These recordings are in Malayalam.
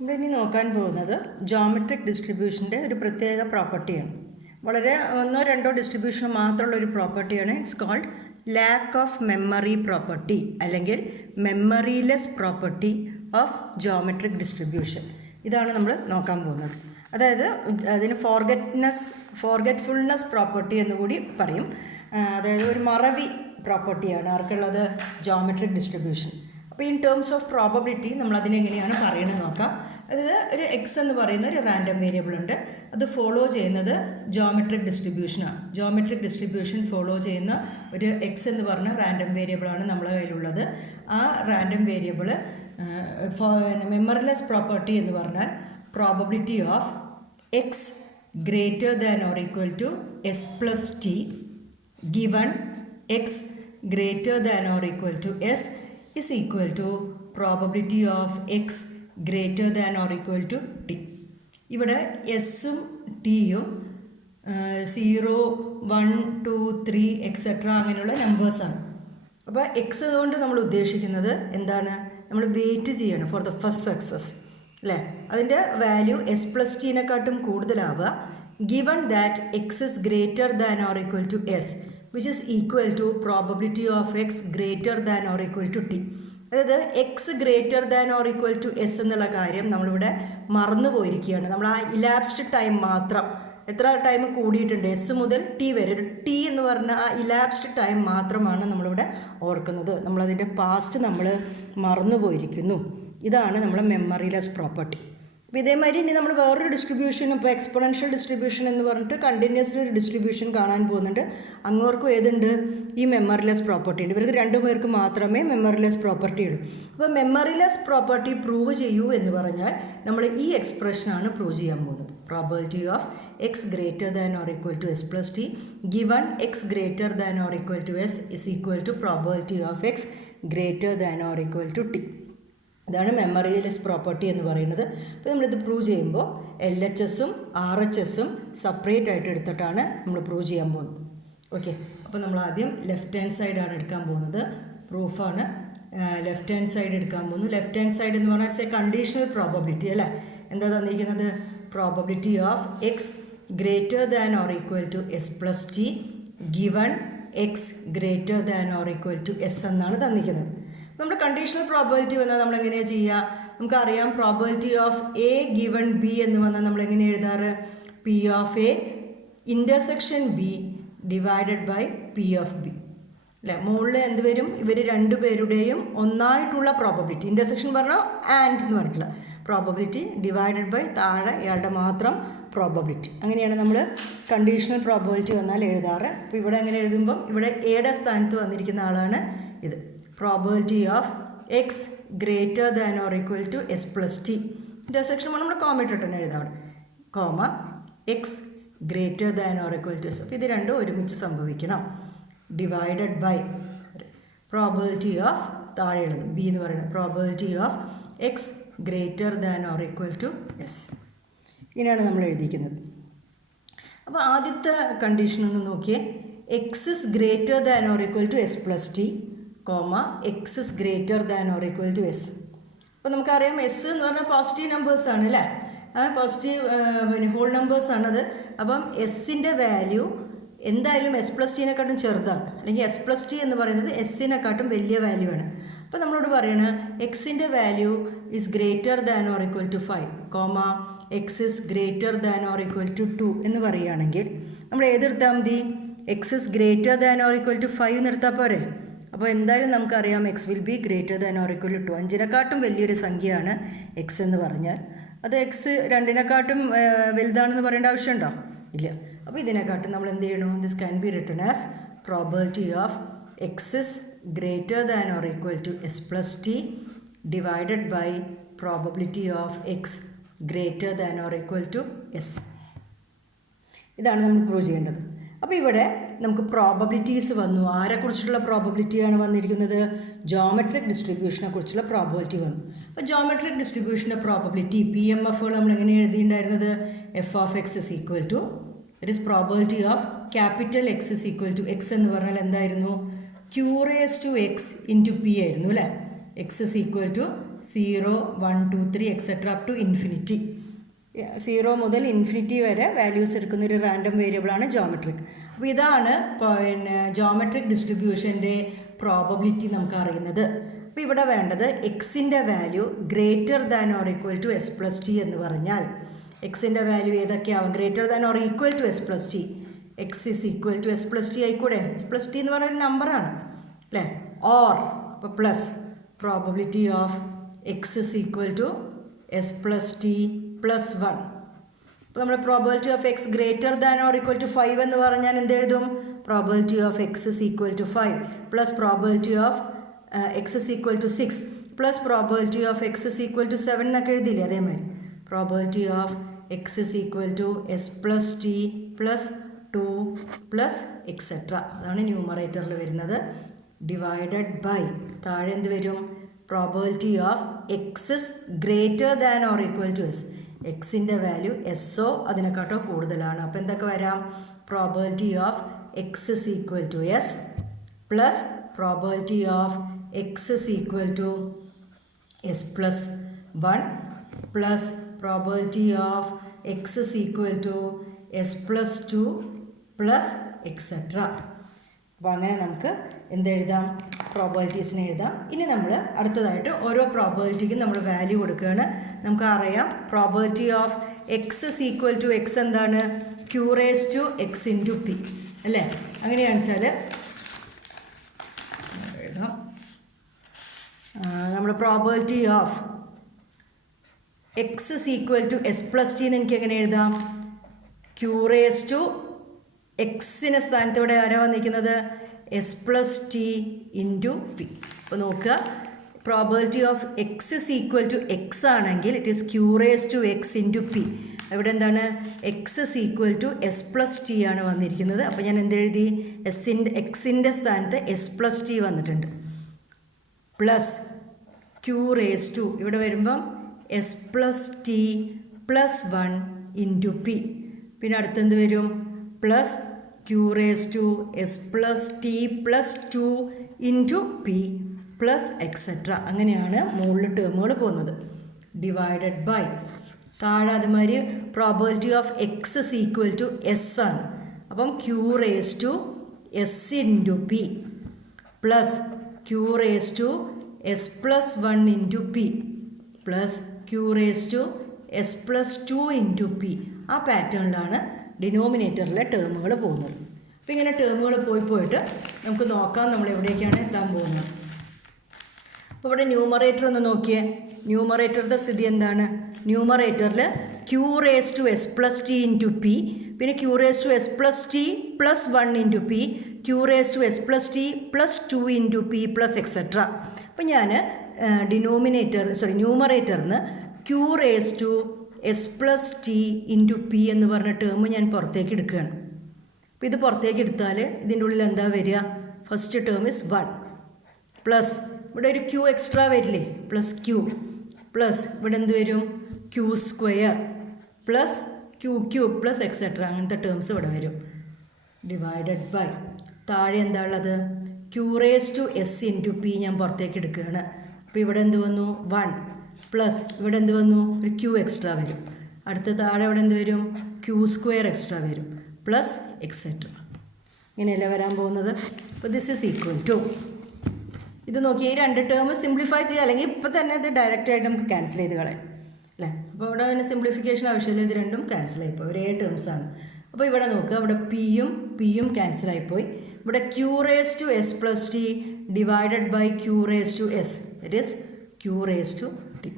നമ്മളിനി നോക്കാൻ പോകുന്നത് ജോമെട്രിക് ഡിസ്ട്രിബ്യൂഷൻ്റെ ഒരു പ്രത്യേക പ്രോപ്പർട്ടിയാണ്. വളരെ ഒന്നോ രണ്ടോ ഡിസ്ട്രിബ്യൂഷൻ മാത്രമുള്ള ഒരു പ്രോപ്പർട്ടിയാണ്. It's called lack of memory property അല്ലെങ്കിൽ memoryless property of geometric distribution. ഇതാണ് നമ്മൾ നോക്കാൻ പോകുന്നത്. അതായത് അതിന് ഫോർഗെറ്റ്ഫുൾനെസ് പ്രോപ്പർട്ടി എന്നുകൂടി പറയും. അതായത് ഒരു മറവി പ്രോപ്പർട്ടിയാണ് ആർക്കുള്ളത്? Geometric distribution. അപ്പോൾ ഇൻ ടേംസ് ഓഫ് പ്രോബബിലിറ്റി നമ്മൾ അതിനെങ്ങനെയാണ് പറയുന്നത് നോക്കാം. അതായത് ഒരു എക്സ് എന്ന് പറയുന്ന ഒരു റാൻഡം വേരിയബിൾ ഉണ്ട്. അത് ഫോളോ ചെയ്യുന്നത് ജോമെട്രിക് ഡിസ്ട്രിബ്യൂഷനാണ്. ജോമെട്രിക് ഡിസ്ട്രിബ്യൂഷൻ ഫോളോ ചെയ്യുന്ന ഒരു എക്സ് എന്ന് പറഞ്ഞ റാൻഡം വേരിയബിളാണ് നമ്മുടെ കയ്യിലുള്ളത്. ആ റാൻഡം വേരിയബിൾ മെമ്മറിലെസ് പ്രോപ്പർട്ടി എന്ന് പറഞ്ഞാൽ probability of X greater than or equal to S plus T given X greater than or equal to S is equal to probability of x greater than or equal to t. ഇവിടെ എസ്സും ടിയും 0, 1, 2, 3 എക്സെട്ര അങ്ങനെയുള്ള നമ്പേഴ്സാണ്. അപ്പോൾ എക്സ് അതുകൊണ്ട് നമ്മൾ ഉദ്ദേശിക്കുന്നത് എന്താണ്? നമ്മൾ വെയിറ്റ് ചെയ്യണം ഫോർ ദ ഫസ്റ്റ് സക്സസ് അല്ലേ? അതിൻ്റെ വാല്യൂ എസ് പ്ലസ് ടിനെക്കാട്ടും കൂടുതലാവുക given that x is greater than or equal to s which is equal to probability of x greater than or equal to t. അതായത് X greater than or equal to S എന്നുള്ള കാര്യം നമ്മളിവിടെ മറന്നു പോയിരിക്കുകയാണ്. നമ്മൾ ആ ഇലാപ്സ്ഡ് ടൈം മാത്രം, എത്ര ടൈം കൂടിയിട്ടുണ്ട് എസ് മുതൽ ടി വരെ, ഒരു ടി എന്ന് പറഞ്ഞ ആ ഇലാപ്സ്ഡ് ടൈം മാത്രമാണ് നമ്മളിവിടെ ഓർക്കുന്നത്. നമ്മളതിൻ്റെ പാസ്റ്റ് നമ്മൾ മറന്നു പോയിരിക്കുന്നു. ഇതാണ് നമ്മളെ മെമ്മറിലെസ് പ്രോപ്പർട്ടി. അപ്പോൾ ഇതേമാതിരി ഇനി നമ്മൾ വേറൊരു ഡിസ്ട്രിബ്യൂഷൻ, ഇപ്പോൾ എക്സ്പൊണൻഷ്യൽ ഡിസ്ട്രിബ്യൂഷൻ എന്ന് പറഞ്ഞിട്ട് കണ്ടിന്യൂസ്ലി ഒരു ഡിസ്ട്രിബ്യൂഷൻ കാണാൻ പോകുന്നുണ്ട്. അങ്ങോർക്കും ഏതുണ്ട്? ഈ മെമ്മറിലെസ് പ്രോപ്പർട്ടി ഉണ്ട്. ഇവർക്ക് രണ്ടു പേർക്ക് മാത്രമേ മെമ്മറിലെസ് പ്രോപ്പർട്ടി ഉള്ളൂ. അപ്പോൾ മെമ്മറിലെസ് പ്രോപ്പർട്ടി പ്രൂവ് ചെയ്യൂ എന്ന് പറഞ്ഞാൽ നമ്മൾ ഈ എക്സ്പ്രഷനാണ് പ്രൂവ് ചെയ്യാൻ പോകുന്നത്. Probability of X greater than or equal to S plus T given X greater than or equal to S is equal to probability of X greater than or equal to T. ഇതാണ് മെമ്മറിലെസ് പ്രോപ്പർട്ടി എന്ന് പറയുന്നത്. അപ്പോൾ നമ്മളിത് പ്രൂവ് ചെയ്യുമ്പോൾ എൽ എച്ച് എസും ആർ എച്ച് എസും സെപ്പറേറ്റ് ആയിട്ട് എടുത്തിട്ടാണ് നമ്മൾ പ്രൂവ് ചെയ്യാൻ പോകുന്നത്. ഓക്കെ, അപ്പോൾ നമ്മൾ ആദ്യം ലെഫ്റ്റ് ഹാൻഡ് സൈഡാണ് എടുക്കാൻ പോകുന്നത്. പ്രൂഫാണ്. ലെഫ്റ്റ് ഹാൻഡ് സൈഡ് എടുക്കാൻ പോകുന്നു. ലെഫ്റ്റ് ഹാൻഡ് സൈഡ് എന്ന് പറഞ്ഞാൽ ഇറ്റ്സ് എ കണ്ടീഷണൽ പ്രോബബിലിറ്റി അല്ലേ? എന്താ തന്നിരിക്കുന്നത്? Probability of X greater than or equal to S plus T given X greater than or equal to S എന്നാണ് തന്നിരിക്കുന്നത്. നമ്മുടെ കണ്ടീഷണൽ പ്രോബബിലിറ്റി വന്നാൽ നമ്മൾ എങ്ങനെയാണ് ചെയ്യുക? നമുക്കറിയാം probability of a given b എന്ന് വന്നാൽ നമ്മൾ എങ്ങനെ എഴുതാറ്? P of a intersection b divided by p of b അല്ലേ? മുകളിൽ എന്ത് വരും? ഇവർ രണ്ടുപേരുടെയും ഒന്നായിട്ടുള്ള പ്രോബബിലിറ്റി, ഇൻ്റർസെക്ഷൻ പറഞ്ഞാൽ ആൻഡ് എന്ന് പറഞ്ഞിട്ടുള്ള പ്രോബബിലിറ്റി ഡിവൈഡഡ് ബൈ താഴെ ഇയാളുടെ മാത്രം പ്രോബബിലിറ്റി. അങ്ങനെയാണ് നമ്മൾ കണ്ടീഷണൽ പ്രോബബിലിറ്റി വന്നാൽ എഴുതാറ്. അപ്പോൾ ഇവിടെ എങ്ങനെ എഴുതുമ്പം ഇവിടെ എയുടെ സ്ഥാനത്ത് വന്നിരിക്കുന്ന ആളാണ് ഇത്. Probability of X greater than or equal to S plus t intersection നമ്മൾ കോമ ഇട്ടിട്ട് തന്നെ എഴുതാം. Comma x greater than or equal to S. അപ്പോൾ ഇത് രണ്ടും ഒരുമിച്ച് സംഭവിക്കണം. ഡിവൈഡഡ് ബൈ പ്രോബബിലിറ്റി ഓഫ് താഴെയുള്ളത് ബി എന്ന് പറയുന്നത് probability of X greater than or equal to s. ഇങ്ങനെയാണ് നമ്മൾ എഴുതിയിരിക്കുന്നത്. അപ്പോൾ ആദ്യത്തെ കണ്ടീഷൻ ഒന്ന് നോക്കിയേ. X is greater than or equal to S plus t comma X is greater than or equal to S. അപ്പോൾ നമുക്കറിയാം എസ് എന്ന് പറഞ്ഞാൽ പോസിറ്റീവ് നമ്പേഴ്സാണ് അല്ലേ? പോസിറ്റീവ് പിന്നെ ഹോൾ നമ്പേഴ്സാണത്. അപ്പം എസ്സിൻ്റെ വാല്യൂ എന്തായാലും എസ് പ്ലസ് ടിനെക്കാട്ടും ചെറുതാണ്, അല്ലെങ്കിൽ എസ് പ്ലസ് ടി എന്ന് പറയുന്നത് എസ്സിനെക്കാട്ടും വലിയ വാല്യൂ ആണ്. അപ്പോൾ നമ്മളോട് പറയണ എക്സിൻ്റെ value is greater than or equal to 5 comma X is greater than or equal to 2 എന്ന് പറയുകയാണെങ്കിൽ നമ്മൾ ഏതെടുത്താൽ മതി? X is greater than or equal to 5 നിർത്താൽ പോരെ? അപ്പോൾ എന്തായാലും നമുക്കറിയാം X will be greater than or equal to 2. 5നെക്കാട്ടും വലിയൊരു സംഖ്യയാണ് എക്സ് എന്ന് പറഞ്ഞാൽ. അത് എക്സ് 2നെക്കാട്ടും വലുതാണെന്ന് പറയേണ്ട ആവശ്യമുണ്ടോ? ഇല്ല. അപ്പോൾ ഇതിനെക്കാട്ടും നമ്മൾ എന്ത് ചെയ്യണം? This can be written as probability of X is greater than or equal to S plus T divided by probability of X greater than or equal to S. ഇതാണ് നമ്മൾ പ്രൂവ് ചെയ്യേണ്ടത്. അപ്പോൾ ഇവിടെ നമുക്ക് പ്രോബബിലിറ്റീസ് വന്നു. ആരെക്കുറിച്ചുള്ള പ്രോബബിലിറ്റിയാണ് വന്നിരിക്കുന്നത്? ജോമെട്രിക് ഡിസ്ട്രിബ്യൂഷനെ കുറിച്ചുള്ള പ്രോബബിലിറ്റി വന്നു. അപ്പോൾ ജോമെട്രിക് ഡിസ്ട്രിബ്യൂഷൻ്റെ പ്രോബബിലിറ്റി പി എം എഫുകൾ നമ്മൾ എങ്ങനെ എഴുതിയിട്ടുണ്ടായിരുന്നത്? F of X is equal to it is probability of capital X is equal to x എന്ന് പറഞ്ഞാൽ എന്തായിരുന്നു? Q raise to X into p ആയിരുന്നു അല്ലേ? X is equal to 0, 1, 2, 3 etc. up to infinity. 0 മുതൽ ഇൻഫിനിറ്റി വരെ വാല്യൂസ് എടുക്കുന്ന ഒരു റാൻഡം വേരിയബിളാണ് ജോമെട്രിക്. അപ്പോൾ ഇതാണ് പിന്നെ ജോമെട്രിക് ഡിസ്ട്രിബ്യൂഷൻ്റെ പ്രോബബിലിറ്റി നമുക്ക് അറിയുന്നത്. അപ്പോൾ ഇവിടെ വേണ്ടത് എക്സിൻ്റെ value greater than or equal to S plus t എന്ന് പറഞ്ഞാൽ എക്സിൻ്റെ വാല്യൂ ഏതൊക്കെയാവും? Greater than or equal to S plus t. X is equal to S plus t ആയിക്കൂടെ? എസ് പ്ലസ് ടി എന്ന് പറയുന്ന നമ്പറാണ് അല്ലേ? ഓർ അപ്പോൾ plus probability of X is equal to S plus T plus 1. അപ്പോൾ നമ്മൾ probability of X greater than or equal to 5 എന്ന് പറഞ്ഞാൽ എന്തെഴുതും? Probability of X is equal to 5 plus probability of X is equal to 6 plus probability of X is equal to 7 എന്നൊക്കെ എഴുതിയില്ലേ? അതേമാതിരി probability of X is equal to S plus T plus 2 plus etcetera. അതാണ് ന്യൂമറേറ്ററിൽ വരുന്നത്. ഡിവൈഡഡ് ബൈ താഴെ എന്ത് വരും? Probability of X is greater than or equal to S. എക്സിൻ്റെ വാല്യൂ എസ്സോ അതിനെക്കാട്ടോ കൂടുതലാണ്. അപ്പോൾ എന്തൊക്കെ വരാം? Probability of X is equal to S plus probability of X is equal to S plus 1 plus probability of X is equal to S plus 2 plus etcetera. അപ്പോൾ അങ്ങനെ നമുക്ക് എന്തെഴുതാം? പ്രോബബിലിറ്റീസിനെ എഴുതാം. ഇനി നമ്മൾ അടുത്തതായിട്ട് ഓരോ പ്രോബബിലിറ്റിക്കും നമ്മൾ വാല്യൂ കൊടുക്കുകയാണ്. നമുക്ക് അറിയാം probability of X is equal to x എന്താണ്? Q raise to X into p അല്ലേ? അങ്ങനെയാണെന്ന് വെച്ചാൽ എഴുതാം. നമ്മൾ probability of X is equal to S plus ടീന്ന് എനിക്ക് എങ്ങനെ എഴുതാം? ക്യൂ റേസ് ടു എക്സിൻ്റെ സ്ഥാനത്ത് ഇവിടെ ആരാ വന്നിരിക്കുന്നത്? S plus t into p. അപ്പോൾ നോക്കുക, probability of X is equal to x ആണെങ്കിൽ it is Q raise to X into p. ഇവിടെ എന്താണ്? X is equal to S plus t ആണ് വന്നിരിക്കുന്നത്. അപ്പോൾ ഞാൻ എന്തെഴുതി? എക്സിൻ്റെ സ്ഥാനത്ത് എസ് പ്ലസ് ടി വന്നിട്ടുണ്ട്. പ്ലസ് ക്യൂ റേസ് ടു ഇവിടെ വരുമ്പം s plus T plus 1 into p. പിന്നെ അടുത്തെന്ത് വരും? Plus Q raise to S plus T plus 2 into P plus etcetera. അങ്ങനെയാണ് മുകളിൽ ടേമുകൾ പോകുന്നത്. ഡിവൈഡഡ് ബൈ താഴെ അതുമാതിരി probability of X is equal to S ആണ്. അപ്പം Q raise to S into P plus Q raise to S plus 1 into P plus Q raise to S plus 2 into P. ആ പാറ്റേണിലാണ് ഡിനോമിനേറ്ററിലെ ടേമുകൾ പോകുന്നത്. അപ്പോൾ ഇങ്ങനെ ടേമുകൾ പോയിട്ട് നമുക്ക് നോക്കാം നമ്മൾ എവിടേക്കാണ് എത്താൻ പോകുന്നത്. അപ്പോൾ ഇവിടെ ന്യൂമറേറ്റർ ഒന്ന് നോക്കിയേ. ന്യൂമറേറ്ററിൻ്റെ സ്ഥിതി എന്താണ്? ന്യൂമറേറ്ററിൽ q raise to S plus t into p, പിന്നെ q raise to S plus T plus 1 into p, q raise to S plus T plus 2 into P plus etcetera. അപ്പോൾ ഞാൻ ന്യൂമറേറ്ററിന് q raise to S plus t into p എന്ന് പറഞ്ഞ ടേം ഞാൻ പുറത്തേക്ക് എടുക്കുകയാണ്. അപ്പോൾ ഇത് പുറത്തേക്ക് എടുത്താൽ ഇതിൻ്റെ ഉള്ളിൽ എന്താ വരിക? ഫസ്റ്റ് ടേം ഇസ് 1 പ്ലസ് ഇവിടെ ഒരു ക്യൂ എക്സ്ട്രാ വരില്ലേ? പ്ലസ് ക്യൂ പ്ലസ് ഇവിടെ എന്ത് വരും? Q square plus Q cube plus etcetera. അങ്ങനത്തെ ടേംസ് ഇവിടെ വരും. ഡിവൈഡഡ് ബൈ താഴെ എന്താ ഉള്ളത്? Q raise to S into P ഞാൻ പുറത്തേക്ക് എടുക്കുകയാണ്. അപ്പോൾ ഇവിടെ എന്ത് വന്നു? 1 പ്ലസ് ഇവിടെ എന്ത് വന്നു? ഒരു ക്യൂ എക്സ്ട്രാ വരും. അടുത്ത താഴെ ഇവിടെ എന്ത് വരും? ക്യൂ സ്ക്വയർ എക്സ്ട്രാ വരും പ്ലസ് എക്സെട്ര. ഇങ്ങനെയല്ല വരാൻ പോകുന്നത്. അപ്പോൾ ദിസ് ഈസ് ഈക്വൽ ടു ഇത് നോക്കി ഈ രണ്ട് ടേം സിംപ്ലിഫൈ ചെയ്യുക, അല്ലെങ്കിൽ ഇപ്പോൾ തന്നെ ഇത് ഡയറക്റ്റായിട്ട് നമുക്ക് ക്യാൻസൽ ചെയ്ത് കളയാം അല്ലേ? അപ്പോൾ ഇവിടെ പിന്നെ സിംപ്ലിഫിക്കേഷൻ ആവശ്യമില്ല. ഇത് രണ്ടും ക്യാൻസൽ ആയിപ്പോയി, ഒരേ ടേംസാണ്. അപ്പോൾ ഇവിടെ നോക്കുക, ഇവിടെ പിയും ക്യാൻസൽ ആയിപ്പോയി. ഇവിടെ Q raise to S plus T divided by Q raise to S, it is Q raise to T.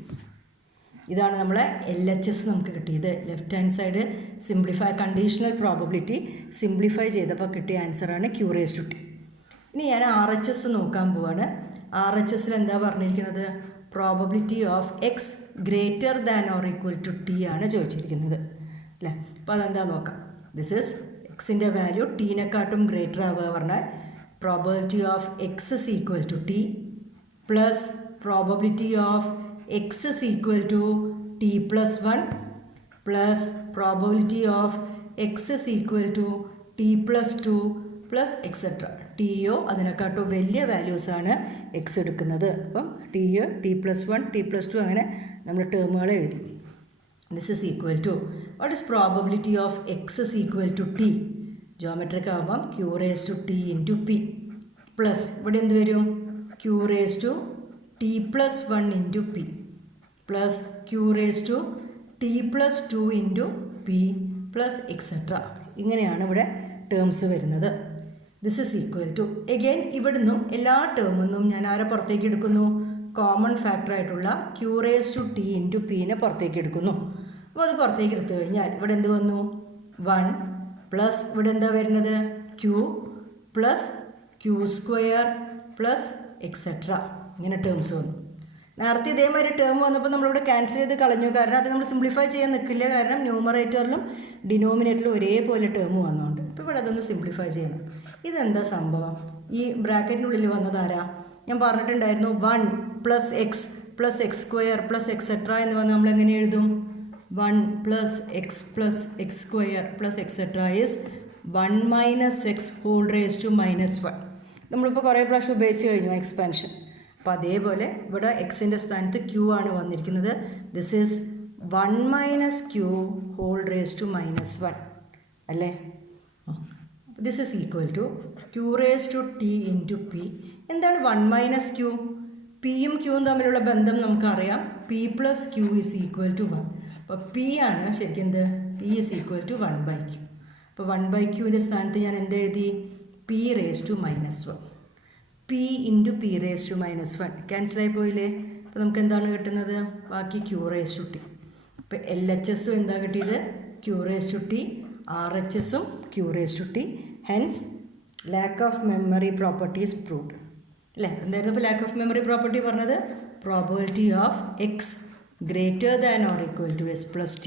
ഇതാണ് നമ്മളെ LHS നമുക്ക് കിട്ടിയത്. Left hand side simplify conditional probability simplify ചെയ്തപ്പോൾ കിട്ടിയ ആൻസറാണ് ക്യൂ റേസ് ടു ടി. ഇനി ഞാൻ RHS നോക്കാൻ പോവാണ്. RHSൽ എന്താ പറഞ്ഞിരിക്കുന്നത്? Probability of X greater than or equal to T ആണ് ചോദിച്ചിരിക്കുന്നത് അല്ലേ? അപ്പോൾ അതെന്താ നോക്കാം. ദിസ് ഈസ് എക്സിൻ്റെ വാല്യൂ ടീനെക്കാട്ടും ഗ്രേറ്റർ ആവുക പറഞ്ഞാൽ probability of X is equal to t plus probability of X is equal to t plus 1 plus probability of X is equal to t plus 2 plus etcetera. ടിയോ അതിനെക്കാട്ടോ വലിയ വാല്യൂസാണ് എക്സ് എടുക്കുന്നത്. അപ്പം t+1 t+2 അങ്ങനെ നമ്മൾ ടേമുകൾ എഴുതി. This is equal to what is probability of X is equal to t. Geometric ആകുമ്പം q⁻t ഇൻറ്റു പി പ്ലസ് ഇവിടെ എന്ത് വരും q⁻t+1 into P plus q⁻t+2 into P plus etcetera. ഇങ്ങനെയാണ് ഇവിടെ ടേംസ് വരുന്നത്. This is equal to again ഇവിടുന്നും എല്ലാ ടേമിൽ നിന്നും ഞാൻ ആരെ പുറത്തേക്ക് എടുക്കുന്നു? കോമൺ ഫാക്ടറായിട്ടുള്ള q⁻t ഇൻറ്റു പീനെ പുറത്തേക്ക് എടുക്കുന്നു. അപ്പോൾ അത് പുറത്തേക്ക് എടുത്തു കഴിഞ്ഞാൽ ഇവിടെ എന്ത് വന്നു? 1 പ്ലസ് ഇവിടെ എന്താ വരുന്നത്? q plus q² plus etcetera. ഇങ്ങനെ ടേംസ് വന്നു. നേരത്തെ ഇതേമാതിരി ടേം വന്നപ്പോൾ നമ്മളിവിടെ ക്യാൻസൽ ചെയ്ത് കളഞ്ഞു. കാരണം അത് നമ്മൾ സിംപ്ലിഫൈ ചെയ്യാൻ നിൽക്കില്ല. കാരണം ന്യൂമറേറ്ററിലും ഡിനോമിനേറ്ററിലും ഒരേപോലെ ടേം വന്നുകൊണ്ട്. ഇപ്പോൾ ഇവിടെ അതൊന്ന് സിംപ്ലിഫൈ ചെയ്യണം. ഇതെന്താ സംഭവം? ഈ ബ്രാക്കറ്റിനുള്ളിൽ വന്നതാരാ? ഞാൻ പറഞ്ഞിട്ടുണ്ടായിരുന്നു 1 plus X plus x² plus etcetera എന്ന് പറഞ്ഞാൽ നമ്മൾ എങ്ങനെ എഴുതും? 1 plus X plus x² plus etcetera is 1 minus X whole raise to -1. നമ്മളിപ്പോൾ കുറേ പ്രാവശ്യം ഉപയോഗിച്ച് കഴിഞ്ഞു എക്സ്പാൻഷൻ. അപ്പോൾ അതേപോലെ ഇവിടെ എക്സിൻ്റെ സ്ഥാനത്ത് q ആണ് വന്നിരിക്കുന്നത്. This is 1 minus q whole raise to -1 അല്ലേ? This is equal to q⁻t into P. എന്താണ് 1 മൈനസ് q? പിയും ക്യൂവും തമ്മിലുള്ള ബന്ധം നമുക്കറിയാം. p plus q is equal to 1. അപ്പോൾ p ആണ് ശരിക്കും എന്ത്? p is equal to 1/q. അപ്പോൾ 1/qൻ്റെ സ്ഥാനത്ത് ഞാൻ എന്തെഴുതി? p⁻⁻1. p ഇൻറ്റു p⁻⁻1 ക്യാൻസലായി പോയില്ലേ? അപ്പോൾ നമുക്ക് എന്താണ് കിട്ടുന്നത്? ബാക്കി q⁻t. അപ്പോൾ LHSും എന്താ കിട്ടിയത്? q⁻t. RHSും q⁻t. Hence lack of memory property is proved അല്ലേ? എന്തായിരുന്നു ഇപ്പോൾ ലാക്ക് ഓഫ് മെമ്മറി പ്രോപ്പർട്ടി പറഞ്ഞത്? Probability of X greater than or equal to s+t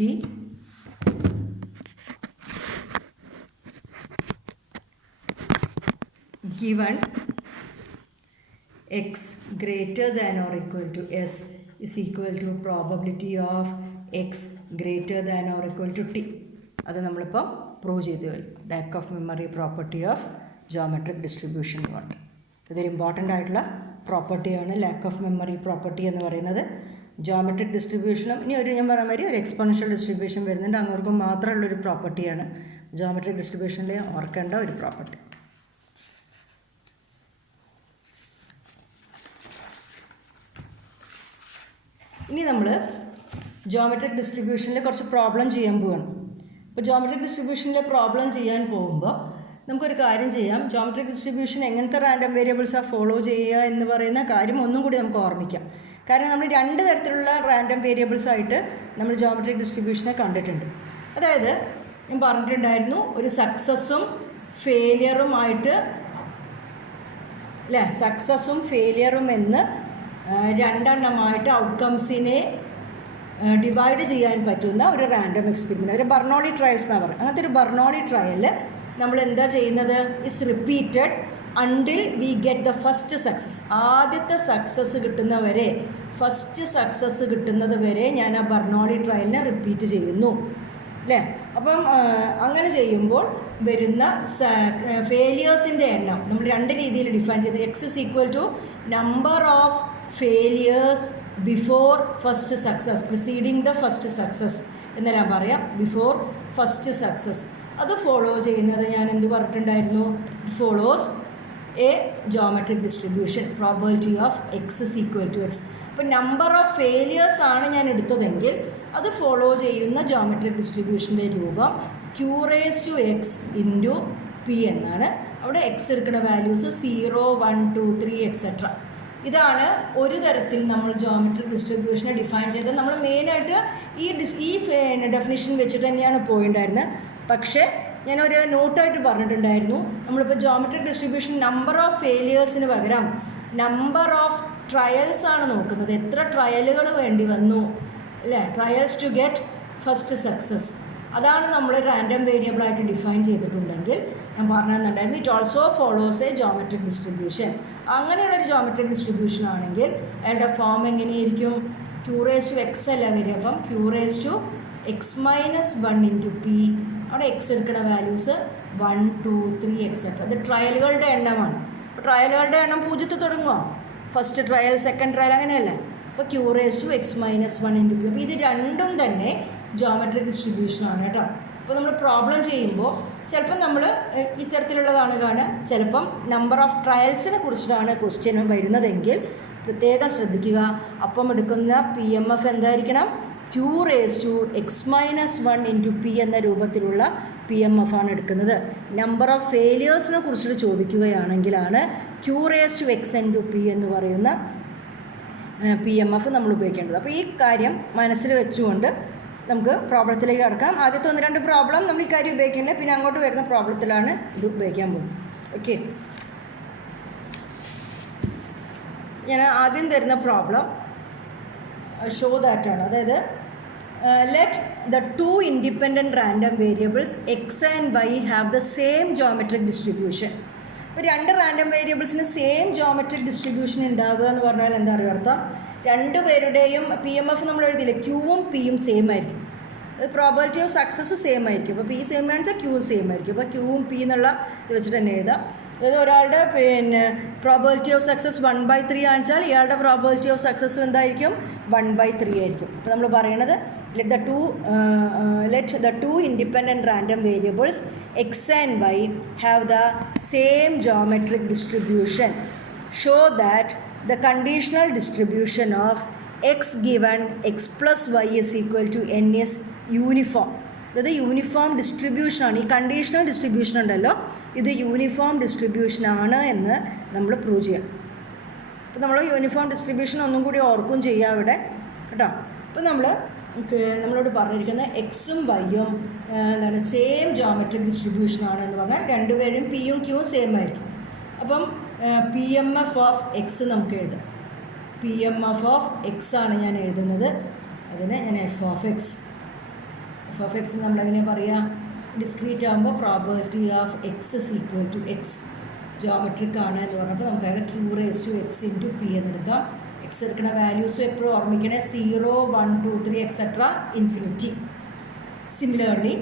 given x greater than or equal to s is equal to probability of x greater than or equal to t. അത് നമ്മളിപ്പോൾ പ്രൂവ് ചെയ്ത് കഴിഞ്ഞു. Lakh of memory property of geometric distribution എന്ന് പറഞ്ഞു. ഇതൊരു ഇമ്പോർട്ടൻ്റ് ആയിട്ടുള്ള പ്രോപ്പർട്ടിയാണ് ലാക്ക് ഓഫ് മെമ്മറി പ്രോപ്പർട്ടി എന്ന് പറയുന്നത്. ജോമെട്രിക് ഡിസ്ട്രിബ്യൂഷനും ഇനി ഞാൻ പറഞ്ഞ മാതിരി ഒരു എക്സ്പോണൻഷ്യൽ ഡിസ്ട്രിബ്യൂഷൻ വരുന്നുണ്ട്. അങ്ങോട്ട് മാത്രമുള്ളൊരു പ്രോപ്പർട്ടിയാണ് ജോമെട്രിക് ഡിസ്ട്രിബ്യൂഷനിൽ ഓർക്കേണ്ട ഒരു പ്രോപ്പർട്ടി. ഇനി നമ്മൾ ജോമെട്രിക് ഡിസ്ട്രിബ്യൂഷനിൽ കുറച്ച് പ്രോബ്ലം ചെയ്യാൻ പോവുകയാണ്. അപ്പോൾ ജോമെട്രിക് ഡിസ്ട്രിബ്യൂഷനിലെ പ്രോബ്ലം ചെയ്യാൻ പോകുമ്പോൾ നമുക്കൊരു കാര്യം ചെയ്യാം. ജോമെട്രിക് ഡിസ്ട്രിബ്യൂഷൻ എങ്ങനത്തെ റാൻഡം വേരിയബിൾസാണ് ഫോളോ ചെയ്യുക എന്ന് പറയുന്ന കാര്യം ഒന്നും കൂടി നമുക്ക് ഓർമ്മിക്കാം. കാരണം നമ്മൾ 2 തരത്തിലുള്ള റാൻഡം വേരിയബിൾസായിട്ട് നമ്മൾ ജോമെട്രിക് ഡിസ്ട്രിബ്യൂഷനെ കണ്ടിട്ടുണ്ട്. അതായത് ഞാൻ പറഞ്ഞിട്ടുണ്ടായിരുന്നു ഒരു സക്സസ്സും ഫെയിലിയറുമായിട്ട് അല്ലേ? സക്സസ്സും ഫെയിലിയറും എന്ന് 2 എണ്ണമായിട്ട് ഔട്ട്കംസിനെ ഡിവൈഡ് ചെയ്യാൻ പറ്റുന്ന ഒരു റാൻഡം എക്സ്പെരിമെൻറ്റ്, ഒരു ബർണോളി ട്രയൽസ് എന്നാണ് പറയുന്നത്. അങ്ങനത്തെ ഒരു ബർണോളി ട്രയൽ നമ്മൾ എന്താ ചെയ്യുന്നത്? Is repeated until we get the first success. ആദ്യത്തെ സക്സസ് കിട്ടുന്നവരെ, ഫസ്റ്റ് സക്സസ് കിട്ടുന്നത് വരെ ഞാൻ ആ ബർണോളി ട്രയലിനെ റിപ്പീറ്റ് ചെയ്യുന്നു അല്ലേ? അപ്പം അങ്ങനെ ചെയ്യുമ്പോൾ വരുന്ന ഫെയിലിയേഴ്സിൻ്റെ എണ്ണം നമ്മൾ 2 രീതിയിൽ ഡിഫൈൻ ചെയ്ത്. X is equal to number of failures before first success, preceding the first success എന്നെല്ലാം പറയാം. ബിഫോർ ഫസ്റ്റ് സക്സസ് അത് ഫോളോ ചെയ്യുന്നത് ഞാൻ എന്ത് പറഞ്ഞിട്ടുണ്ടായിരുന്നു? Follows a geometric distribution probability of X is equal to X. അപ്പോൾ നമ്പർ ഓഫ് ഫെയിലിയേഴ്സ് ആണ് ഞാൻ എടുത്തതെങ്കിൽ അത് ഫോളോ ചെയ്യുന്ന ജോമെട്രിക് ഡിസ്ട്രിബ്യൂഷൻ്റെ രൂപം q⁻x ഇൻറ്റു പി എന്നാണ്. അവിടെ എക്സ് എടുക്കുന്ന വാല്യൂസ് 0, 1, 2, 3 എക്സെട്ര. ഇതാണ് ഒരു തരത്തിൽ നമ്മൾ ജോമെട്രിക് ഡിസ്ട്രിബ്യൂഷനെ ഡിഫൈൻ ചെയ്തത്. നമ്മൾ മെയിനായിട്ട് ഈ ഡെഫിനിഷൻ വെച്ചിട്ട് തന്നെയാണ് പോയിട്ടുണ്ടായിരുന്നത്. പക്ഷേ ഞാനൊരു നോട്ടായിട്ട് പറഞ്ഞിട്ടുണ്ടായിരുന്നു, നമ്മളിപ്പോൾ ജോമെട്രിക് ഡിസ്ട്രിബ്യൂഷൻ നമ്പർ ഓഫ് ഫെയിലിയേഴ്സിന് പകരം നമ്പർ ഓഫ് ട്രയൽസ് ആണ് നോക്കുന്നത്. എത്ര ട്രയലുകൾ വേണ്ടി വന്നു അല്ലേ? Trials to get first success. അതാണ് നമ്മൾ റാൻഡം വേരിയബിളായിട്ട് ഡിഫൈൻ ചെയ്തിട്ടുണ്ടെങ്കിൽ ഞാൻ പറഞ്ഞിട്ടുണ്ടായിരുന്നു. It also follows a geometric distribution. അങ്ങനെയുള്ളൊരു ജോമെട്രിക് ഡിസ്ട്രിബ്യൂഷൻ ആണെങ്കിൽ അയാളുടെ ഫോം എങ്ങനെയായിരിക്കും? q⁻x അല്ല വരിക. അപ്പം q⁻x - 1 ഇൻറ്റു പി. അവിടെ എക്സ് എടുക്കുന്ന വാല്യൂസ് 1 2 3 എക്സെട്ര. ഇത് ട്രയലുകളുടെ എണ്ണമാണ്. അപ്പോൾ ട്രയലുകളുടെ എണ്ണം 0 തുടങ്ങുമോ? ഫസ്റ്റ് ട്രയൽ, സെക്കൻഡ് ട്രയൽ, അങ്ങനെയല്ല. അപ്പോൾ q raised to x minus 1 into p. അപ്പോൾ ഇത് രണ്ടും തന്നെ ജോമെട്രിക് ഡിസ്ട്രിബ്യൂഷനാണ് കേട്ടോ. അപ്പോൾ നമ്മൾ പ്രോബ്ലം ചെയ്യുമ്പോൾ ചിലപ്പം നമ്മൾ ഇത്തരത്തിലുള്ളതാണ് കാണുക, ചിലപ്പം നമ്പർ ഓഫ് ട്രയൽസിനെ കുറിച്ചിട്ടാണ് ക്വസ്റ്റ്യൻ വരുന്നതെങ്കിൽ പ്രത്യേകം ശ്രദ്ധിക്കുക. അപ്പം എടുക്കുന്ന PMF എന്തായിരിക്കണം? q raised to x minus 1 into p എന്ന രൂപത്തിലുള്ള PMF ആണ് എടുക്കുന്നത്. നമ്പർ ഓഫ് ഫെയിലിയേഴ്സിനെ കുറിച്ചിട്ട് ചോദിക്കുകയാണെങ്കിലാണ് q raised to x into p എന്ന് പറയുന്ന PMF നമ്മൾ ഉപയോഗിക്കേണ്ടത്. അപ്പോൾ ഈ കാര്യം മനസ്സിൽ വെച്ചുകൊണ്ട് നമുക്ക് പ്രോബ്ലത്തിലേക്ക് കടക്കാം. ആദ്യത്തെ 1-2 പ്രോബ്ലം നമ്മൾ ഈ കാര്യം ഉപയോഗിക്കേണ്ടത്, പിന്നെ അങ്ങോട്ട് വരുന്ന പ്രോബ്ലത്തിലാണ് ഇത് ഉപയോഗിക്കാൻ പോകുന്നത്. ഓക്കെ, ഞാൻ ആദ്യം തരുന്ന പ്രോബ്ലം ഷോ ദാറ്റാണ്. അതായത് let the 2 independent random variables x and y have the same geometric distribution. ഇപ്പോൾ 2 റാൻഡം വേരിയബിൾസിന് സെയിം ജോമെട്രിക് ഡിസ്ട്രിബ്യൂഷൻ ഉണ്ടാകുക എന്ന് പറഞ്ഞാൽ എന്താ പറയുക അർത്ഥം? 2 പേരുടെയും PMF നമ്മൾ എഴുതിയില്ലേ, ക്യൂവും പിയും സെയിം ആയിരിക്കും. അത് പ്രോബിലിറ്റി ഓഫ് സക്സസ് സെയിം ആയിരിക്കും. അപ്പോൾ പി സെയിം ആണെന്ന് ക്യൂ സെയിം ആയിരിക്കും. അപ്പോൾ ക്യൂവും പി എന്നുള്ള ഇത് വെച്ചിട്ട് തന്നെ എഴുതാം. അതായത് ഒരാളുടെ പ്രോബിലിറ്റി ഓഫ് സക്സസ് 1/3 ആണെച്ചാൽ ഇയാളുടെ പ്രോബിലിറ്റി ഓഫ് സക്സസ് എന്തായിരിക്കും? 1/3 ആയിരിക്കും. അപ്പോൾ നമ്മൾ പറയണത് let the two independent random variables x and y have the same geometric distribution. Show that the conditional distribution of x given x plus y is equal to n is uniform. അതായത് യൂണിഫോം ഡിസ്ട്രിബ്യൂഷനാണ്. ഈ കണ്ടീഷണൽ ഡിസ്ട്രിബ്യൂഷൻ ഉണ്ടല്ലോ, ഇത് യൂണിഫോം ഡിസ്ട്രിബ്യൂഷനാണ് എന്ന് നമ്മൾ പ്രൂവ് ചെയ്യണം. അപ്പോൾ നമ്മൾ യൂണിഫോം ഡിസ്ട്രിബ്യൂഷൻ ഒന്നും കൂടി ഓർക്കും ചെയ്യുക അവിടെ കേട്ടോ. അപ്പോൾ നമ്മളോട് പറഞ്ഞിരിക്കുന്നത് എക്സും വൈയും എന്താണ് സെയിം ജോമെട്രിക് ഡിസ്ട്രിബ്യൂഷനാണ് എന്ന് പറഞ്ഞാൽ 2 പേരും പിയും ക്യൂവും സെയിം ആയിരിക്കും. അപ്പം PMF ഓഫ് എക്സ് നമുക്ക് എഴുതാം. PMF ഓഫ് എക്സ് ആണ് ഞാൻ എഴുതുന്നത്. അതിന് ഞാൻ എഫ് ഓഫ് എക്സ് നമ്മളെങ്ങനെ പറയുക? ഡിസ്ക്രീറ്റ് ആകുമ്പോൾ probability of X is equal to X, geometric ആണ് എന്ന് പറഞ്ഞപ്പോൾ നമുക്ക് അതിനെ q raised to x into p എന്നെടുക്കാം. എക്സ് എടുക്കുന്ന വാല്യൂസും എപ്പോഴും ഓർമ്മിക്കണേ, 0 1 2 3 etcetera infinity. Similarly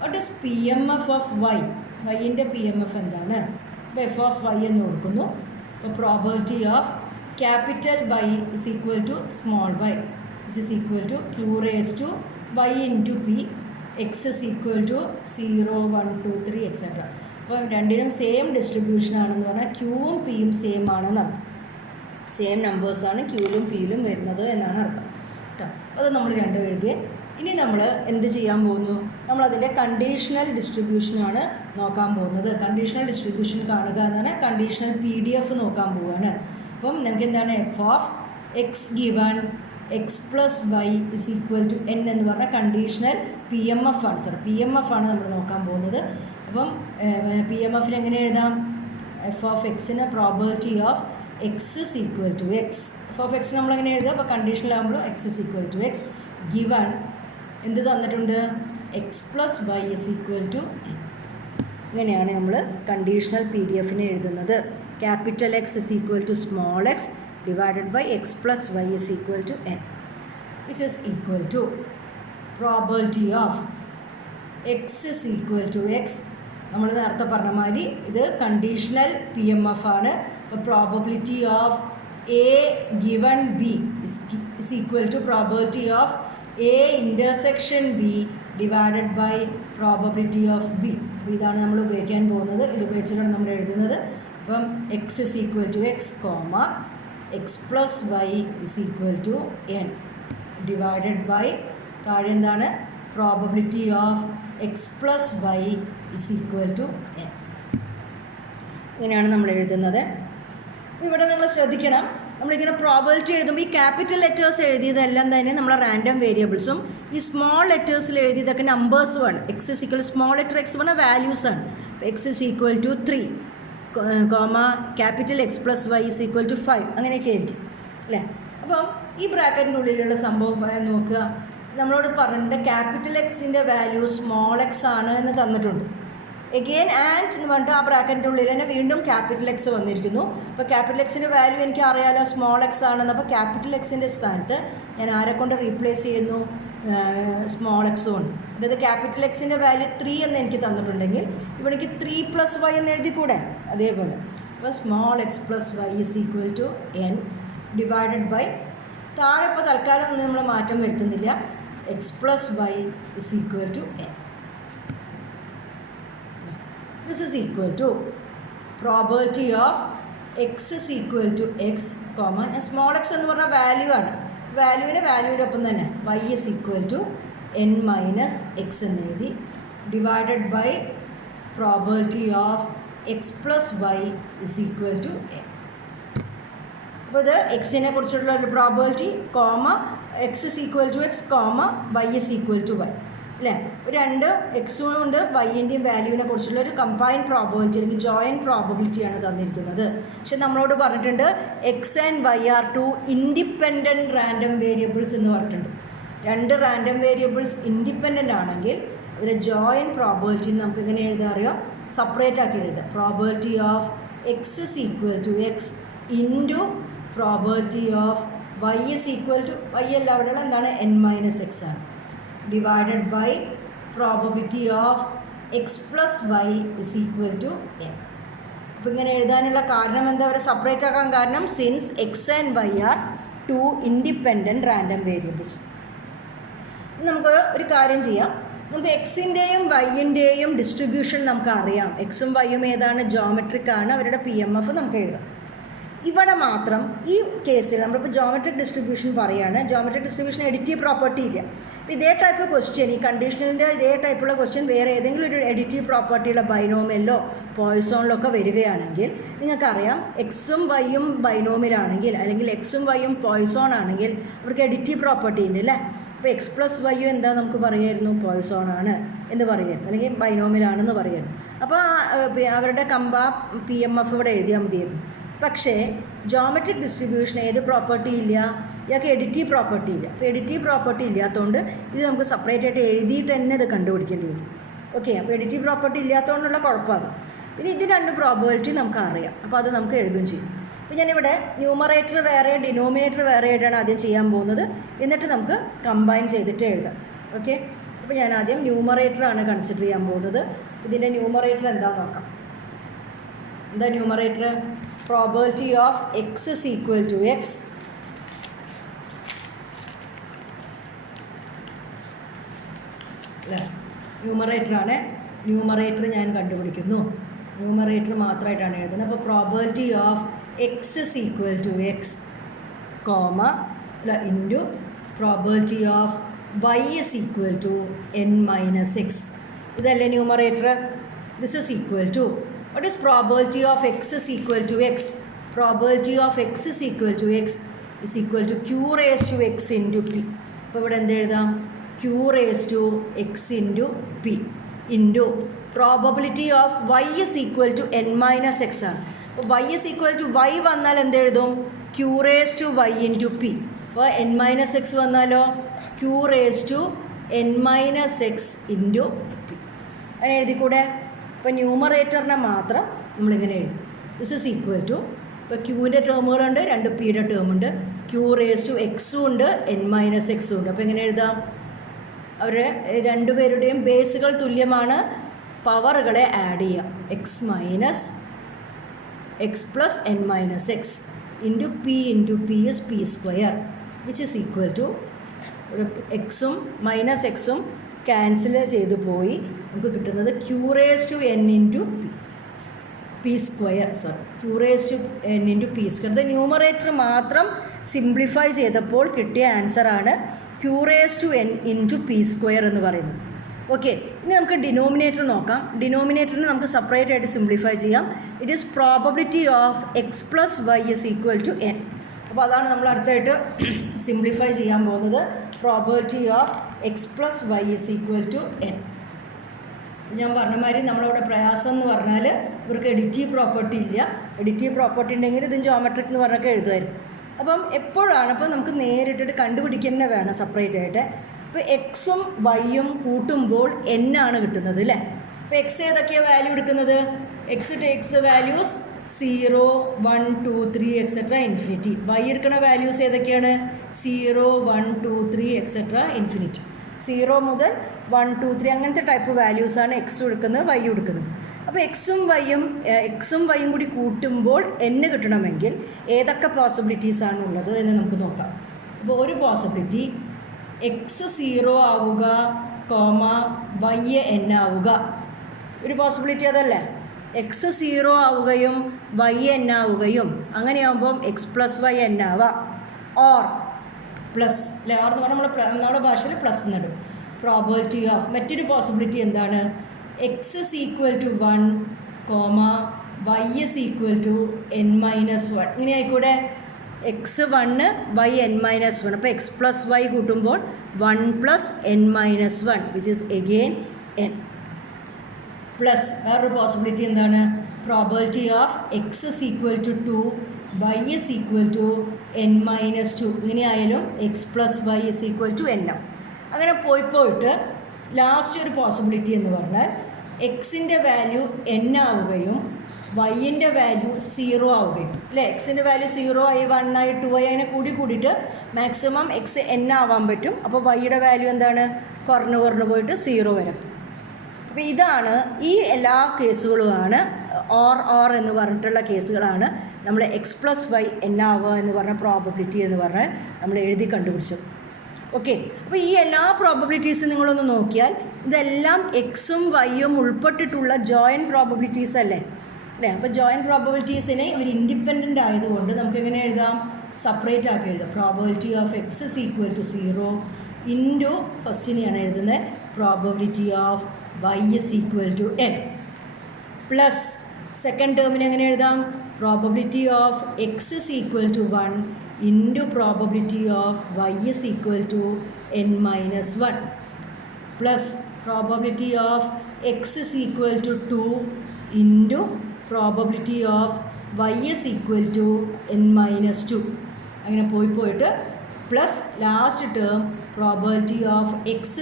what is PMF of y? വൈൻ്റെ PMF എന്താണ്? അപ്പോൾ എഫ് ഓഫ് വൈ എന്ന് കൊടുക്കുന്നു. അപ്പോൾ probability of capital y is equal to small y which is equal to q raised to y into p, x is equal to 0 1 2 3 etcetera. അപ്പോൾ രണ്ടിനും സെയിം ഡിസ്ട്രിബ്യൂഷൻ ആണെന്ന് പറഞ്ഞാൽ ക്യൂവും പിയും സെയിം ആണെന്ന് അർത്ഥം. സെയിം നമ്പേഴ്സാണ് ക്യൂവിലും പിയിലും വരുന്നത് എന്നാണ് അർത്ഥം കേട്ടോ. അത് നമ്മൾ രണ്ടും എഴുതിയേ. ഇനി നമ്മൾ എന്ത് ചെയ്യാൻ പോകുന്നു? നമ്മളതിൻ്റെ കണ്ടീഷണൽ ഡിസ്ട്രിബ്യൂഷനാണ് നോക്കാൻ പോകുന്നത്. കണ്ടീഷണൽ ഡിസ്ട്രിബ്യൂഷൻ കാണുക എന്നാണ് കണ്ടീഷണൽ PDF നോക്കാൻ പോവുകയാണ്. അപ്പം നമുക്ക് എന്താണ്? F of X given X plus Y is equal to N എന്ന് പറഞ്ഞാൽ കണ്ടീഷണൽ PMF ആണ്. PMF ആണ് നമ്മൾ നോക്കാൻ പോകുന്നത്. അപ്പം PMF എങ്ങനെ എഴുതാം? എഫ് ഓഫ് എക്സിന് probability of X is equal to X. F of X നമ്മളെങ്ങനെ എഴുതുക? അപ്പോൾ കണ്ടീഷണൽ ആകുമ്പോൾ X is equal to X given എന്ത് തന്നിട്ടുണ്ട്? X plus Y is equal to N. ഇങ്ങനെയാണ് നമ്മൾ കണ്ടീഷണൽ PDFനെ എഴുതുന്നത്. Capital X is equal to small X divided by x plus y is equal to n, which is equal to probability of x is equal to x. നമ്മൾ നേരത്തെ പറഞ്ഞ മാതിരി ഇത് കണ്ടീഷണൽ PMF ആണ്. അപ്പോൾ probability of A given B is equal to probability of A intersection B divided by probability of B. അപ്പോൾ ഇതാണ് നമ്മൾ ഉപയോഗിക്കാൻ പോകുന്നത്. ഇത് ഉപയോഗിച്ചിട്ടാണ് നമ്മൾ എഴുതുന്നത്. അപ്പം x is equal to x, x plus y is equal to n divided by താഴെ എന്താണ്? Probability of X plus Y is equal to n. ഇങ്ങനെയാണ് നമ്മൾ എഴുതുന്നത്. അപ്പോൾ ഇവിടെ നിങ്ങൾ ശ്രദ്ധിക്കണം, നമ്മളിങ്ങനെ പ്രോബബിലിറ്റി എഴുതുമ്പോൾ ഈ ക്യാപിറ്റൽ ലെറ്റേഴ്സ് എഴുതിയതെല്ലാം തന്നെ നമ്മളെ റാൻഡം വേരിയബിൾസും ഈ സ്മോൾ ലെറ്റേഴ്സിൽ എഴുതിയതൊക്കെ നമ്പേഴ്സുമാണ്. X is equal small letter x പറഞ്ഞാൽ വാല്യൂസാണ്. അപ്പോൾ x is equal to 3 capital x plus Y is equal to 5 അങ്ങനെയൊക്കെ ആയിരിക്കും അല്ലേ. അപ്പം ഈ ബ്രാക്കറ്റിൻ്റെ ഉള്ളിലുള്ള സംഭവം നോക്കുക. നമ്മളോട് പറഞ്ഞിട്ട് ക്യാപിറ്റൽ എക്സിൻ്റെ വാല്യൂ സ്മോൾ എക്സ് ആണ് എന്ന് തന്നിട്ടുണ്ട്. എഗെയിൻ ആൻഡ് എന്ന് പറഞ്ഞിട്ട് ആ ബ്രാക്കറ്റിൻ്റെ ഉള്ളിൽ തന്നെ വീണ്ടും ക്യാപിറ്റൽ എക്സ് വന്നിരിക്കുന്നു. അപ്പോൾ ക്യാപിറ്റൽ എക്സിൻ്റെ വാല്യൂ എനിക്ക് അറിയാലോ സ്മോൾ എക്സ് ആണെന്ന്. അപ്പോൾ ക്യാപിറ്റൽ എക്സിൻ്റെ സ്ഥാനത്ത് ഞാൻ ആരെ കൊണ്ട് റീപ്ലേസ് ചെയ്യുന്നു? സ്മോൾ എക്സ് കൊണ്ട്. അതായത് ക്യാപിറ്റൽ എക്സിൻ്റെ വാല്യൂ 3 എന്ന് എനിക്ക് തന്നിട്ടുണ്ടെങ്കിൽ ഇവിടേക്ക് 3+y എന്ന് എഴുതിക്കൂടെ, അതേപോലെ. അപ്പോൾ small X plus Y is equal to n divided by, താഴെ ഇപ്പോൾ തൽക്കാലം ഒന്നും നമ്മൾ മാറ്റം വരുത്തുന്നില്ല, X plus Y is equal to n. This is equal to probability of X is equal to X comma, small X എന്ന് പറഞ്ഞാൽ വാല്യൂ ആണ്, വാല്യൂവിൻ്റെ ഒപ്പം തന്നെ y is equal to n minus X എന്ന് എഴുതി, divided by probability of X plus Y is equal to n. അപ്പോൾ ഇത് എക്സിനെ കുറിച്ചുള്ള ഒരു probability, comma X is equal to X comma Y is equal to Y, അല്ലേ? രണ്ട് എക്സും ഉണ്ട് വൈൻ്റെയും വാല്യൂവിനെ കുറിച്ചുള്ള ഒരു കമ്പൈൻ പ്രോബബിലിറ്റി അല്ലെങ്കിൽ ജോയിൻറ്റ് പ്രോബബിലിറ്റിയാണ് തന്നിരിക്കുന്നത്. പക്ഷെ നമ്മളോട് പറഞ്ഞിട്ടുണ്ട് X and Y are two independent random variables എന്ന് പറഞ്ഞിട്ടുണ്ട്. രണ്ട് റാൻഡം വേരിയബിൾസ് ഇൻഡിപെൻഡൻ്റ് ആണെങ്കിൽ ഒരു ജോയിൻറ്റ് പ്രോബബിലിറ്റി നമുക്ക് എങ്ങനെ എഴുതാൻ അറിയാം, സെപ്പറേറ്റ് ആക്കി എഴുതാം. Probability of X is equal to X into probability of Y is equal to, Y അല്ല അവിടെയുള്ള എന്താണ്, n മൈനസ് എക്സ് ആണ്, divided by probability of X plus Y is equal to n. അപ്പോൾ ഇങ്ങനെ എഴുതാനുള്ള കാരണം എന്താ, അവരെ സെപ്പറേറ്റ് ആക്കാൻ കാരണം since X and Y are two independent random variables. നമുക്ക് ഒരു കാര്യം ചെയ്യാം, നമുക്ക് എക്സിൻ്റെയും വൈൻ്റെയും ഡിസ്ട്രിബ്യൂഷൻ നമുക്ക് അറിയാം. എക്സും വൈയും ഏതാണ്, ജോമെട്രിക് ആണ്, അവരുടെ PMF നമുക്ക് എഴുതാം. ഇവിടെ മാത്രം ഈ കേസിൽ നമ്മളിപ്പോൾ ജോമെട്രിക് ഡിസ്ട്രിബ്യൂഷൻ പറയുകയാണ്, ജോമെട്രിക് ഡിസ്ട്രിബ്യൂഷൻ എഡിറ്റീവ് പ്രോപ്പർട്ടി ഇല്ല. അപ്പോൾ ഇതേ ടൈപ്പ് ക്വസ്റ്റ്യൻ, ഈ കണ്ടീഷണലിൻ്റെ ഇതേ ടൈപ്പുള്ള ക്വസ്റ്റ്യൻ വേറെ ഏതെങ്കിലും ഒരു എഡിറ്റീവ് പ്രോപ്പർട്ടിയുള്ള ബൈനോമിയലിലോ പോയിസോണിലോ ഒക്കെ വരികയാണെങ്കിൽ നിങ്ങൾക്കറിയാം എക്സും വൈയും ബൈനോമിയലാണെങ്കിൽ അല്ലെങ്കിൽ എക്സും വൈയും പോയിസോൺ ആണെങ്കിൽ അവർക്ക് എഡിറ്റീവ് പ്രോപ്പർട്ടി ഉണ്ട് അല്ലേ. അപ്പോൾ എക്സ് പ്ലസ് വൈയും എന്താ നമുക്ക് പറയായിരുന്നു, പോയിസോണാണ് എന്ന് പറയായിരുന്നു, അല്ലെങ്കിൽ ബൈനോമിയലാണെന്ന് പറയായിരുന്നു. അപ്പോൾ അവരുടെ PMF ഇവിടെ എഴുതിയാൽ മതിയായിരുന്നു. പക്ഷേ ജോമെട്രിക് ഡിസ്ട്രിബ്യൂഷൻ ഏത് പ്രോപ്പർട്ടി ഇല്ല, ഇയാൾക്ക് എഡിറ്റീവ് പ്രോപ്പർട്ടി ഇല്ല. അപ്പോൾ എഡിറ്റീവ് പ്രോപ്പർട്ടി ഇല്ലാത്തതുകൊണ്ട് ഇത് നമുക്ക് സെപ്പറേറ്റ് ആയിട്ട് എഴുതിയിട്ട് തന്നെ ഇത് കണ്ടുപിടിക്കേണ്ടി വരും. ഓക്കെ, അപ്പോൾ എഡിറ്റീവ് പ്രോപ്പർട്ടി ഇല്ലാത്തതുകൊണ്ടുള്ള കുഴപ്പമാണ്. പിന്നെ ഇത് രണ്ട് പ്രോബബിലിറ്റി നമുക്ക് അറിയാം, അപ്പോൾ അത് നമുക്ക് എഴുതുകയും ചെയ്യും. അപ്പോൾ ഞാനിവിടെ ന്യൂമറേറ്റർ വേറെ ഡിനോമിനേറ്റർ വേറെ ആയിട്ടാണ് ആദ്യം ചെയ്യാൻ പോകുന്നത്, എന്നിട്ട് നമുക്ക് കമ്പൈൻ ചെയ്തിട്ട് എഴുതാം. ഓക്കെ, അപ്പോൾ ഞാൻ ആദ്യം ന്യൂമറേറ്ററാണ് കൺസിഡർ ചെയ്യാൻ പോകുന്നത്. ഇതിൻ്റെ ന്യൂമറേറ്റർ എന്താണെന്ന് നോക്കാം. എന്താ numerator, probability of X is equal to x അല്ലേ, ന്യൂമറേറ്ററാണ്. ന്യൂമറേറ്റർ ഞാൻ കണ്ടുപിടിക്കുന്നു, ന്യൂമറേറ്റർ മാത്രമായിട്ടാണ് എഴുതുന്നത്. അപ്പോൾ probability of X is equal to X comma അല്ല into probability of Y is equal to n minus x. ഇതല്ലേ numerator. This is equal to, what is probability of x is equal to x? Probability of x is equal to x is equal to q raised to x into p. അപ്പോൾ ഇവിടെ എന്ത് എഴുതാം, q raised to x into p into probability of y is equal to n minus x ആണ്. അപ്പോൾ y is equal to y വന്നാൽ എന്ത് എഴുതും, q raised to y into p. അപ്പോൾ n minus x വന്നാലോ q raised to n minus x into p. അങ്ങനെ എഴുതിക്കൂടെ. അപ്പോൾ ന്യൂമറേറ്ററിനെ മാത്രം നമ്മളിങ്ങനെ എഴുതും. ദിസ് ഇസ് ഈക്വൽ ടു, ഇപ്പോൾ ക്യൂവിൻ്റെ ടേമുകളുണ്ട്, രണ്ട് പിയുടെ ടേമുണ്ട്, ക്യൂ റേസ് ടു എക്സും ഉണ്ട് n മൈനസ് എക്സും ഉണ്ട്. അപ്പോൾ എങ്ങനെ എഴുതാം, അവർ രണ്ടുപേരുടെയും ബേസുകൾ തുല്യമാണ്, പവറുകളെ ആഡ് ചെയ്യാം. X minus x plus n minus x into p is p square which is equal to, എക്സും മൈനസ് എക്സും ക്യാൻസൽ ചെയ്തു പോയി നമുക്ക് കിട്ടുന്നത് q raise to n into p square, q raise to n into p square. ഇത് ന്യൂമറേറ്റർ മാത്രം സിംപ്ലിഫൈ ചെയ്തപ്പോൾ കിട്ടിയ ആൻസറാണ് Q raise to n into p square എന്ന് പറയുന്നത്. ഓക്കെ, ഇനി നമുക്ക് ഡിനോമിനേറ്റർ നോക്കാം. ഡിനോമിനേറ്ററിന് നമുക്ക് സെപ്പറേറ്റ് ആയിട്ട് സിംപ്ലിഫൈ ചെയ്യാം. It is probability of X plus Y is equal to n. അപ്പോൾ അതാണ് നമ്മൾ അടുത്തായിട്ട് സിംപ്ലിഫൈ ചെയ്യാൻ പോകുന്നത്. Probability of X plus Y is equal to n. ഞാൻ പറഞ്ഞ മാതിരി നമ്മളവിടെ പ്രയാസം എന്ന് പറഞ്ഞാൽ ഇവർക്ക് എഡിറ്റീവ് പ്രോപ്പർട്ടി ഇല്ല. എഡിറ്റീവ് പ്രോപ്പർട്ടി ഉണ്ടെങ്കിൽ ഇതും ജോമെട്രിക് എന്ന് പറഞ്ഞൊക്കെ എഴുതുമായിരുന്നു. അപ്പം എപ്പോഴാണ് അപ്പോൾ നമുക്ക് നേരിട്ടിട്ട് കണ്ടുപിടിക്കുക വേണം സെപ്പറേറ്റ് ആയിട്ട്. ഇപ്പോൾ എക്സും വൈയും കൂട്ടുമ്പോൾ n ആണ് കിട്ടുന്നത് അല്ലേ. ഇപ്പോൾ എക്സ് ഏതൊക്കെയാണ് വാല്യൂ എടുക്കുന്നത്, X takes the values 0, 1, 2, 3 etcetera infinity. Y എടുക്കുന്ന വാല്യൂസ് ഏതൊക്കെയാണ് 0, 1, 2, 3 എക്സെട്ര ഇൻഫിനിറ്റി. 0 മുതൽ 1 2 3 അങ്ങനത്തെ ടൈപ്പ് വാല്യൂസാണ് എക്സ് എടുക്കുന്നത് വൈ എടുക്കുന്നത്. അപ്പോൾ എക്സും വൈയും കൂടി കൂട്ടുമ്പോൾ n കിട്ടണമെങ്കിൽ ഏതൊക്കെ പോസിബിലിറ്റീസാണ് ഉള്ളത് എന്ന് നമുക്ക് നോക്കാം. അപ്പോൾ ഒരു പോസിബിലിറ്റി എക്സ് 0 ആവുക കോമ വൈ n ആവുക. ഒരു പോസിബിലിറ്റി അതല്ലേ, എക്സ് 0 ആവുകയും വൈ n ആവുകയും അങ്ങനെയാകുമ്പം എക്സ് പ്ലസ് വൈ n ആവാം. ഓർ പ്ലസ് അല്ലേ, ഓർ എന്ന് പറഞ്ഞാൽ നമ്മുടെ ഭാഷയിൽ പ്ലസ് എന്നിടും. പ്രോബിലിറ്റി ഓഫ് മറ്റൊരു പോസിബിലിറ്റി എന്താണ്, X is equal to 1 comma Y is equal to n-1. ഇങ്ങനെ ആയിക്കൂടെ, എക്സ് 1 വൈ n-1. അപ്പോൾ എക്സ് പ്ലസ് വൈ കൂട്ടുമ്പോൾ 1 plus n-1 which is again n. Plus വേറൊരു പോസിബിലിറ്റി എന്താണ്, probability of X is equal to 2 Y is equal to n-2. ഇങ്ങനെ ആയാലും X plus Y is equal to n. അങ്ങനെ പോയിട്ട് ലാസ്റ്റ് ഒരു പോസിബിലിറ്റി എന്ന് പറഞ്ഞാൽ എക്സിൻ്റെ വാല്യൂ n ആവുകയും വൈൻ്റെ വാല്യൂ 0 ആവുകയും അല്ലേ. എക്സിൻ്റെ വാല്യൂ 0 ആയി 1 ആയി 2 ആയി അങ്ങനെ കൂടിയിട്ട് മാക്സിമം എക്സ് n ആവാൻ പറ്റും. അപ്പോൾ വൈയുടെ വാല്യൂ എന്താണ്, കുറഞ്ഞു പോയിട്ട് 0 വരെ. അപ്പോൾ ഇതാണ് ഈ എല്ലാ കേസുകളുമാണ് ഓർ എന്ന് പറഞ്ഞിട്ടുള്ള കേസുകളാണ് നമ്മൾ എക്സ് പ്ലസ് വൈ n ആവുക എന്ന് പറഞ്ഞ പ്രോബബിലിറ്റി എന്ന് പറഞ്ഞാൽ നമ്മൾ എഴുതി കണ്ടുപിടിച്ചത്. ഓക്കെ, അപ്പോൾ ഈ എല്ലാ പ്രോബബിലിറ്റീസും നിങ്ങളൊന്ന് നോക്കിയാൽ ഇതെല്ലാം എക്സും വൈയും ഉൾപ്പെട്ടിട്ടുള്ള ജോയിൻറ്റ് പ്രോബബിലിറ്റീസ് അല്ലേ. അപ്പോൾ ജോയിൻറ്റ് പ്രോബബിലിറ്റീസിനെ ഇവർ ഇൻഡിപെൻഡൻ്റ് ആയതുകൊണ്ട് നമുക്ക് എങ്ങനെ എഴുതാം, സെപ്പറേറ്റ് ആക്കി എഴുതാം. Probability of X is equal to 0 into ഫസ്റ്റിനെയാണ് എഴുതുന്നത് probability of Y is equal to n plus second ടേമിന് എങ്ങനെ എഴുതാം, probability of X is equal to 1 into probability of Y is equal to n-1 plus probability of X is equal to 2 into probability of Y is equal to n-2. അങ്ങനെ പോയിട്ട് plus last term probability of X